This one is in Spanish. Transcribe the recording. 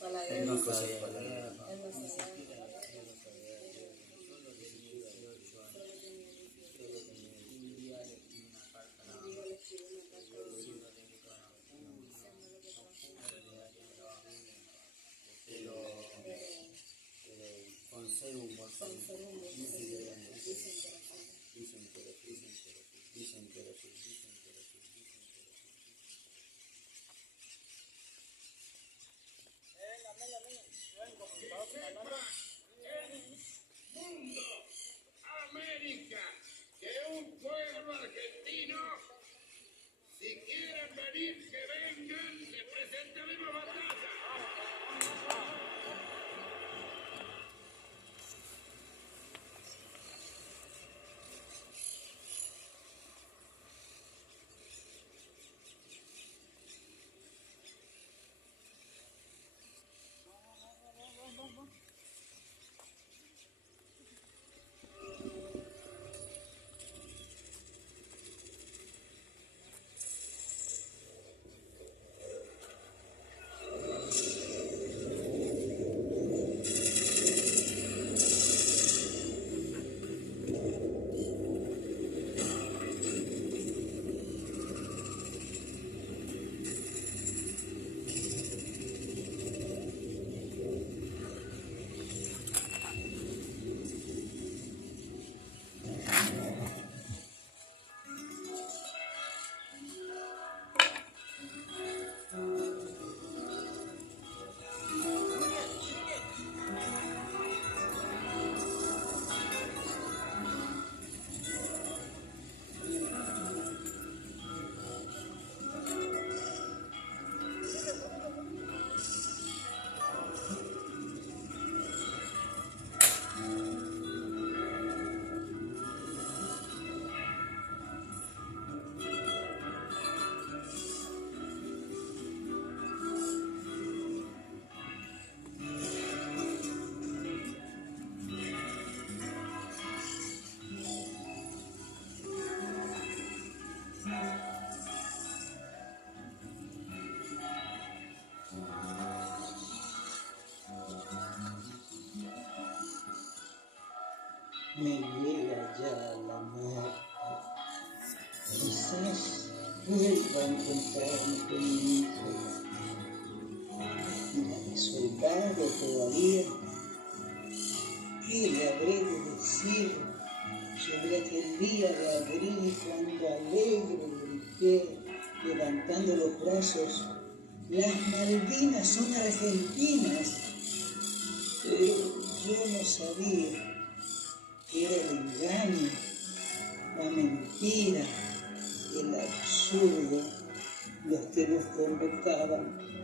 para la Él guerra. no sabía para la guerra. Él no Ni sabía. siquiera yo no sabía. Yo solo tenía 18 años. Solo tenía un día le escribí una carta nada más. Le escribí una carta Yo diciendo no tengo que trabajar. diciéndole que trabajaba. Pero conservo un WhatsApp. Conservo un Ni siquiera me dicen que era así. dicen que era así. Dicen que era así. Mundo, América, que un pueblo argentino, si quieren venir, que vengan, le presentaremos batalla. Me llega ya la muerte. Quizás vuelva a encontrarme con mi hijo. Y la de soldado todavía. ¿Qué le habré de decir sobre aquel día de abril cuando alegre grité, levantando los brazos? Las Malvinas son argentinas, pero yo no sabía que era el engaño, la mentira, el absurdo los que nos convocaban.